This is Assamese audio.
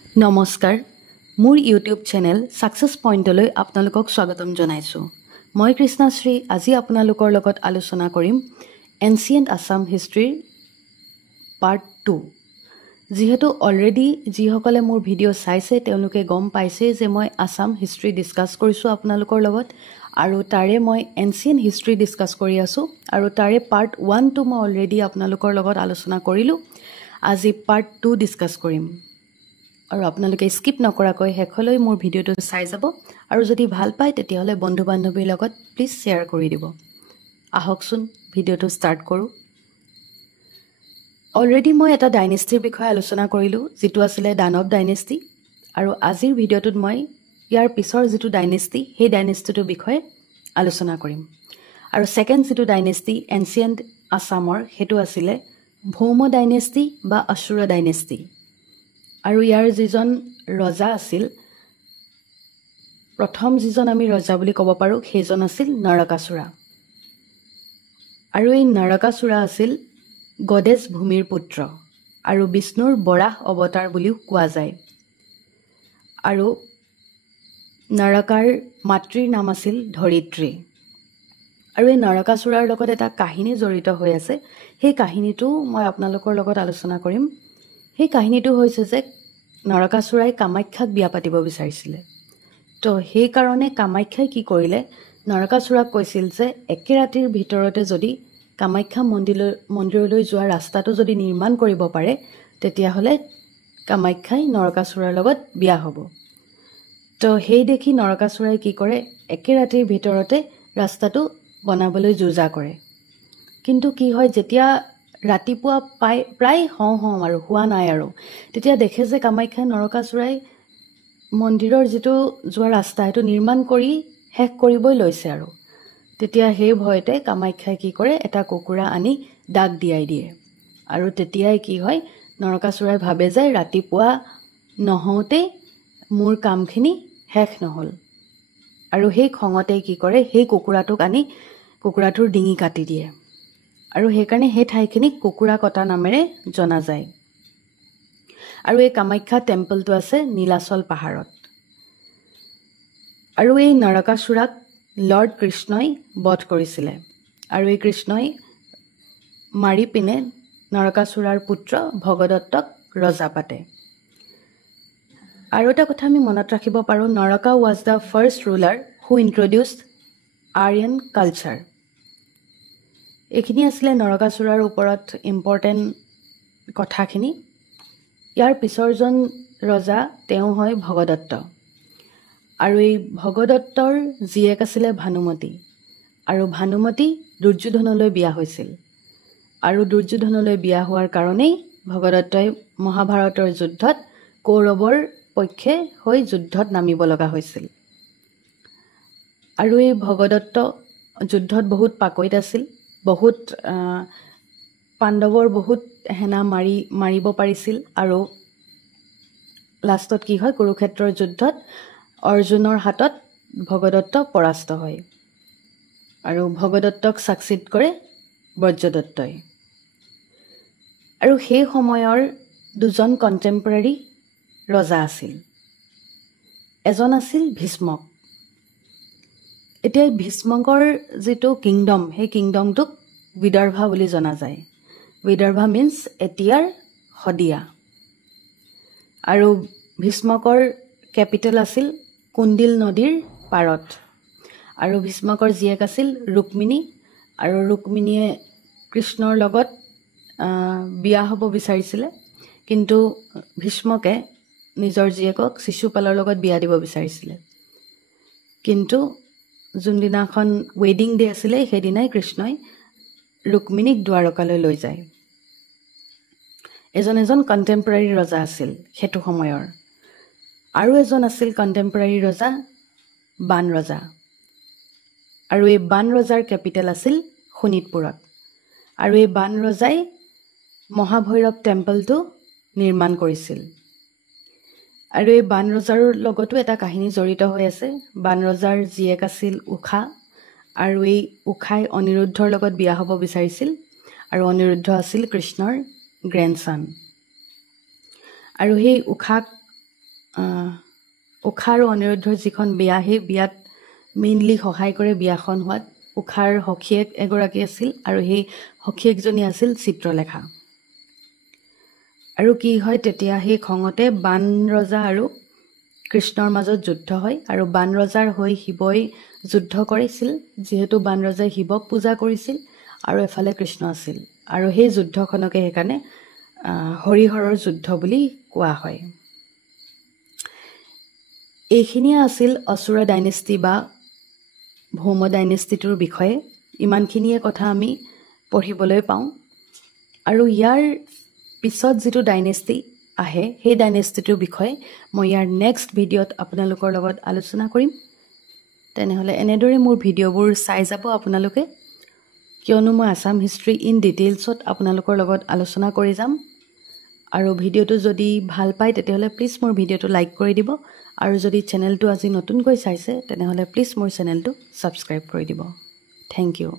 নমস্কাৰ মোৰ ইউটিউব চেনেল সাকসেছ পইণ্টলৈ আপোনালোকক স্বাগতম জনাইছোঁ। মই কৃষ্ণশ্ৰী আজি আপোনালোকৰ লগত আলোচনা কৰিম এনচিয়েণ্ট আসাম হিষ্ট্ৰীৰ পাৰ্ট 2। যেহেতু অলৰেডি যিসকলে মোৰ ভিডিঅ' চাইছে তেওঁলোকে গম পাইছে যে মই আসাম হিষ্ট্ৰী ডিসকাস কৰিছোঁ আপোনালোকৰ লগত আৰু তাৰে মই এনচিয়েণ্ট হিষ্ট্ৰী ডিসকাস কৰি আছোঁ আৰু তাৰে পাৰ্ট 1টো মই অলৰেডি আপোনালোকৰ লগত আলোচনা কৰিলোঁ। আজি পাৰ্ট 2 ডিসকাস কৰিম আৰু আপোনালোকে স্কিপ নকৰাকৈ শেষলৈ মোৰ ভিডিঅ'টো চাই যাব আৰু যদি ভাল পায় তেতিয়াহলে বন্ধু বান্ধৱীৰ লগত প্লিজ শেয়াৰ কৰি দিব। আহকচোন ভিডিঅ'টো ষ্টাৰ্ট কৰোঁ। অলৰেডি মই এটা ডাইনেষ্টিৰ বিষয়ে আলোচনা কৰিলোঁ যিটো আছিলে দানৱ ডাইনেষ্টি আৰু আজিৰ ভিডিঅ'টোত মই ইয়াৰ পিছৰ যিটো ডাইনেষ্টি সেই ডাইনেষ্টিটোৰ বিষয়ে আলোচনা কৰিম। আৰু সেকেন্ড যিটো ডাইনেষ্টি এনচিয়েণ্ট আসামৰ সেইটো আছিলে ভৌম ডাইনেষ্টি বা অসুৰ ডাইনেষ্টি আৰু ইয়াৰ যিজন ৰজা আছিল প্ৰথম যিজন আমি ৰজা বুলি ক'ব পাৰো সেইজন আছিল নৰকাসুৰা আৰু এই নৰকাসুৰা আছিল গডেছ ভূমিৰ পুত্ৰ আৰু বিষ্ণুৰ বৰাহ অৱতাৰ বুলিও কোৱা যায় আৰু নৰকাৰ মাতৃৰ নাম আছিল ধৰিত্ৰী আৰু এই নৰকাসুৰাৰ লগত এটা কাহিনী জড়িত হৈ আছে। সেই কাহিনীটো মই আপোনালোকৰ লগত আলোচনা কৰিম। সেই কাহিনীটো হৈছে যে নৰকাসুৰাই কামাখ্যাক বিয়া পাতিব বিচাৰিছিলে। তো সেই কাৰণে কামাখ্যাই কি কৰিলে নৰকাসুৰাক কৈছিল যে একে ৰাতিৰ ভিতৰতে যদি কামাখ্যা মন্দিৰলৈ যোৱা ৰাস্তাটো যদি নিৰ্মাণ কৰিব পাৰে তেতিয়াহলে কামাখ্যাই নৰকাসুৰাৰ লগত বিয়া হ'ব। তো সেই দেখি নৰকাসুৰাই কি কৰে একে ৰাতিৰ ভিতৰতে ৰাস্তাটো বনাবলৈ যোজা কৰে। কিন্তু কি হয় যেতিয়া ৰাতিপুৱা প্ৰায় হওঁ আৰু হোৱা নাই আৰু তেতিয়া দেখে যে কামাখ্যাই নৰকাসুৰাই মন্দিৰৰ যিটো যোৱা ৰাস্তা সেইটো নিৰ্মাণ কৰি শেষ কৰিবই লৈছে আৰু তেতিয়া সেই ভয়তে কামাখ্যাই কি কৰে এটা কুকুৰা আনি ডাক দিয়াই দিয়ে আৰু তেতিয়াই কি হয় নৰকাসুৰাই ভাবে যে ৰাতিপুৱা নহওঁতে মোৰ কামখিনি শেষ নহল আৰু সেই খঙতে কি কৰে সেই কুকুৰাটোক আনি কুকুৰাটোৰ ডিঙি কাটি দিয়ে আৰু সেইকাৰণে সেই ঠাইখিনিক কুকুৰা কটা নামেৰে জনা যায়। আৰু এই কামাখ্যা টেম্পলটো আছে নীলাচল পাহাৰত আৰু এই নৰকাসুৰাক লৰ্ড কৃষ্ণই বধ কৰিছিলে আৰু এই কৃষ্ণই মাৰি পিনে নৰকাসুৰাৰ পুত্ৰ ভগদত্তক ৰজা পাতে। আৰু এটা কথা আমি মনত ৰাখিব পাৰো Naraka was the first ruler who introduced Aryan culture. এইখিনি আছিলে নৰকাসুৰাৰ ওপৰত ইম্পৰ্টেণ্ট কথাখিনি। ইয়াৰ পিছৰজন ৰজা তেওঁ হয় ভগদত্ত আৰু এই ভগদত্তৰ জীয়েক আছিলে ভানুমতী আৰু ভানুমতী দুৰ্যোধনলৈ বিয়া হৈছিল আৰু দুৰ্যোধনলৈ বিয়া হোৱাৰ কাৰণেই ভগদত্তই মহাভাৰতৰ যুদ্ধত কৌৰৱৰ পক্ষে হৈ যুদ্ধত নামিব লগা হৈছিল আৰু এই ভগদত্ত যুদ্ধত বহুত পাকৈত আছিল। বহুত পাণ্ডৱৰ বহুত হেনা মাৰিব পাৰিছিল আৰু লাষ্টত কি হয় কুৰুক্ষেত্ৰৰ যুদ্ধত অৰ্জুনৰ হাতত ভগদত্ত পৰাস্ত হয় আৰু ভগদত্তক সাকচিড কৰে বজ্ৰদত্তই। আৰু সেই সময়ৰ দুজন কণ্টেম্পৰাৰী ৰজা আছিল। এজন আছিল ভীষ্মক। এতিয়া ভীষ্মকৰ যিটো কিংডম সেই কিংডমটোক বিদৰ্ভা বুলি জনা যায়। বিদৰ্ভা মিন্স এতিয়াৰ শদিয়া আৰু ভীষ্মকৰ কেপিটেল আছিল কুন্দিল নদীৰ পাৰত আৰু ভীষ্মকৰ জীয়েক আছিল ৰুক্মিণী আৰু ৰুক্মিণীয়ে কৃষ্ণৰ লগত বিয়া হ'ব বিচাৰিছিলে কিন্তু ভীষ্মকে নিজৰ জীয়েকক শিশুপালৰ লগত বিয়া দিব বিচাৰিছিলে কিন্তু যোনদিনাখন ৱেডিং ডে আছিলে সেইদিনাই কৃষ্ণই ৰুক্মিণীক দ্বাৰকালৈ লৈ যায়। এজন কণ্টেম্পৰাৰী ৰজা আছিল সেইটো সময়ৰ। আৰু এজন আছিল কণ্টেম্পৰাৰী ৰজা বান ৰজা আৰু এই বান ৰজাৰ কেপিটেল আছিল শোণিতপুৰত আৰু এই বান ৰজাই মহাভৈৰৱ টেম্পলটো নিৰ্মাণ কৰিছিল আৰু এই বান ৰজাৰ লগতো এটা কাহিনী জড়িত হৈ আছে। বান ৰজাৰ জীয়েক আছিল উষা আৰু এই উষাই অনিৰুদ্ধৰ লগত বিয়া হ'ব বিচাৰিছিল আৰু অনিৰুদ্ধ আছিল কৃষ্ণৰ গ্ৰেণ্ডছন আৰু সেই উষাক উষা আৰু অনিৰুদ্ধৰ যিখন বিয়া, সেই বিয়াত মেইনলি সহায় কৰে বিয়াখন হোৱাত উষাৰ সখীয়েক এগৰাকী আছিল, আৰু সেই সখীয়েকজনী আছিল চিত্ৰলেখা। আৰু কি হয়, তেতিয়া সেই খঙতে বান ৰজা আৰু কৃষ্ণৰ মাজত যুদ্ধ হয়, আৰু বান ৰজাৰ হৈ শিৱই যুদ্ধ কৰিছিল, যিহেতু বান ৰজাই শিৱক পূজা কৰিছিল, আৰু এফালে কৃষ্ণ আছিল, আৰু সেই যুদ্ধখনকে সেইকাৰণে হৰিহৰৰ যুদ্ধ বুলি কোৱা হয়। এইখিনিয়ে আছিল অসুৰা ডাইনেষ্টি বা ভৌম ডাইনেষ্টিটোৰ বিষয়ে। ইমানখিনিয়ে কথা আমি পঢ়িবলৈ পাওঁ। আৰু ইয়াৰ পিছত যিটো ডাইনেষ্টি আহে, সেই ডাইনেষ্টিটোৰ বিষয়ে মই ইয়াৰ নেক্সট ভিডিঅ'ত আপোনালোকৰ লগত আলোচনা কৰিম। তেনেহ'লে এনেদৰে মোৰ ভিডিঅ'বোৰ চাই যাব আপোনালোকে, কিয়নো মই আছাম হিষ্ট্ৰী ইন ডিটেইলছত আপোনালোকৰ লগত আলোচনা কৰি যাম। আৰু ভিডিঅ'টো যদি ভাল পায় তেতিয়াহ'লে প্লিজ মোৰ ভিডিঅ'টো লাইক কৰি দিব, আৰু যদি চেনেলটো আজি নতুনকৈ চাইছে তেনেহ'লে প্লিজ মোৰ চেনেলটো ছাবস্ক্ৰাইব কৰি দিব। Thank U.